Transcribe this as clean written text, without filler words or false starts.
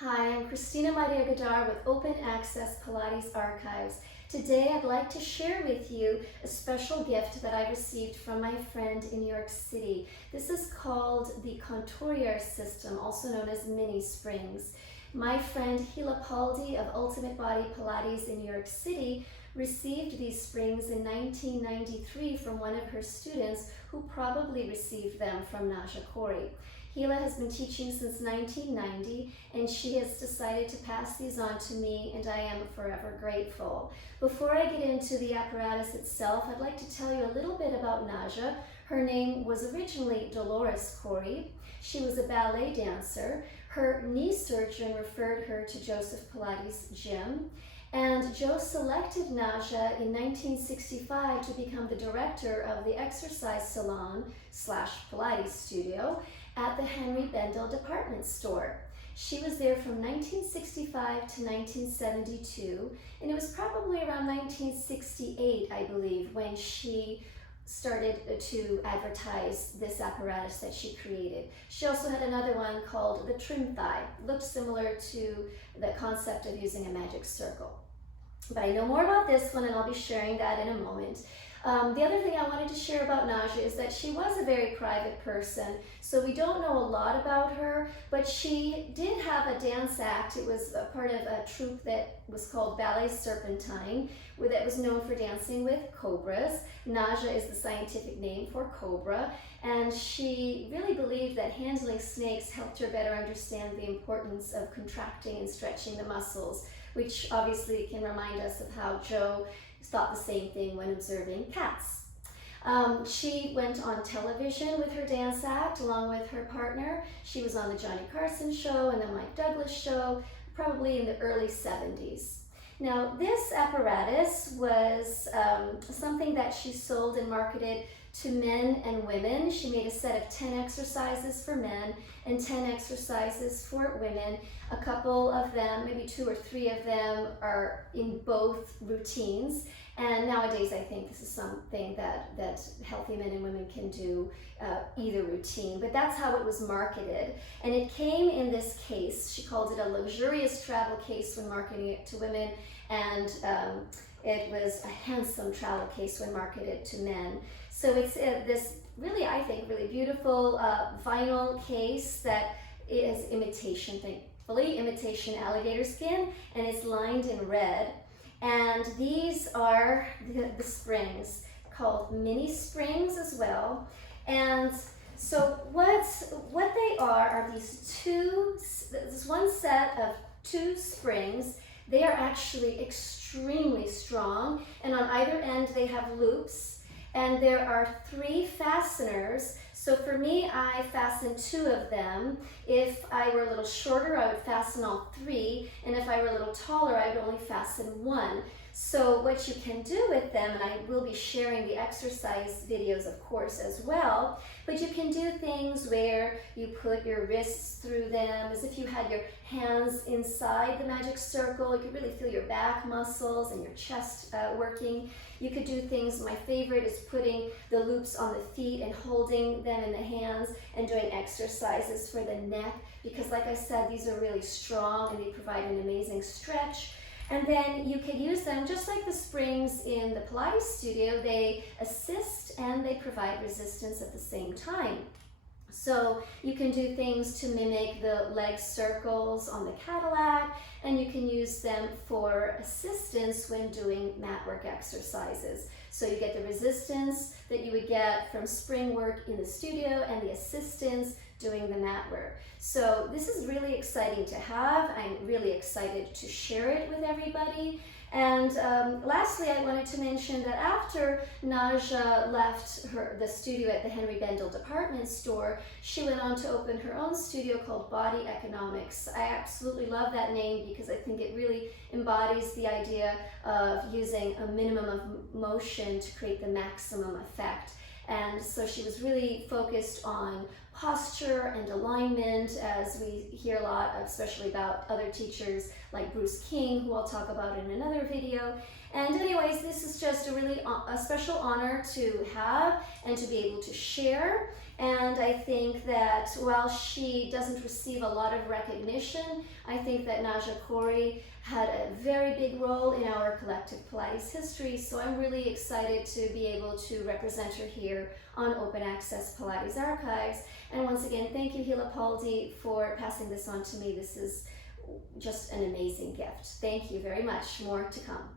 Hi, I'm Christina Maria Gadar with Open Access Pilates Archives. Today I'd like to share with you a special gift that I received from my friend in New York City. This is called the Contour-ier System, also known as mini springs. My friend Hila Paldi of Ultimate Body Pilates in New York City received these springs in 1993 from one of her students who probably received them from Naja Cori. Hila has been teaching since 1990 and she has decided to pass these on to me, and I am forever grateful. Before I get into the apparatus itself, I'd like to tell you a little bit about Naja. Her name was originally Dolores Corey. She was a ballet dancer. Her knee surgeon referred her to Joseph Pilates' gym, and Joe selected Naja in 1965 to become the director of the exercise salon / Pilates studio at the Henri Bendel department store. She was there from 1965 to 1972, and it was probably around 1968, I believe, when she started to advertise this apparatus that she created. She also had another one called the trim thigh. Looked similar to the concept of using a magic circle. But I know more about this one, and I'll be sharing that in a moment. The other thing I wanted to share about Naja is that she was a very private person, so we don't know a lot about her, but she did have a dance act. It was a part of a troupe that was called Ballet Serpentine, that was known for dancing with cobras. Naja is the scientific name for cobra, and she really believed that handling snakes helped her better understand the importance of contracting and stretching the muscles, which obviously can remind us of how Joe thought the same thing when observing cats. She went on television with her dance act along with her partner. She was on the Johnny Carson show and the Mike Douglas show, probably in the early 70s. Now, this apparatus was something that she sold and marketed to men and women. She made a set of 10 exercises for men and 10 exercises for women. A couple of them, maybe 2 or 3 of them, are in both routines. And nowadays I think this is something that healthy men and women can do either routine, but that's how it was marketed. And it came in this case. She called it a luxurious travel case when marketing it to women, and it was a handsome travel case when marketed to men. So it's this really, I think, really beautiful vinyl case that is imitation, thankfully, imitation alligator skin, and it's lined in red. And these are the springs, called mini springs as well. And so what they are this one set of 2 springs. They are actually extremely strong, and on either end they have loops, and there are 3 fasteners. So for me, I fasten 2 of them. If I were a little shorter, I would fasten all 3, and if I were a little taller, I would only fasten 1. So what you can do with them, and I will be sharing the exercise videos, of course, as well, but you can do things where you put your wrists through them as if you had your hands inside the magic circle. You could really feel your back muscles and your chest working. You could do things, my favorite is putting the loops on the feet and holding them in the hands and doing exercises for the neck, because like I said, these are really strong and they provide an amazing stretch. And then you could use them just like the springs in the Pilates studio. They assist and they provide resistance at the same time. So you can do things to mimic the leg circles on the Cadillac, and you can use them for assistance when doing mat work exercises. So you get the resistance that you would get from spring work in the studio and the assistance doing the mat work. So this is really exciting to have. I'm really excited to share it with everybody. And lastly, I wanted to mention that after Naja left the studio at the Henri Bendel department store, she went on to open her own studio called Body Economics. I absolutely love that name because I think it really embodies the idea of using a minimum of motion to create the maximum effect. And so she was really focused on posture and alignment, as we hear a lot, especially about other teachers like Bruce King, who I'll talk about in another video. And anyways, this is just a special honor to have and to be able to share. And I think that while she doesn't receive a lot of recognition, I think that Naja Cori had a very big role in our collective Pilates history. So I'm really excited to be able to represent her here on Open Access Pilates Archives. And once again, thank you, Hila Paldi, for passing this on to me. This is just an amazing gift. Thank you very much. More to come.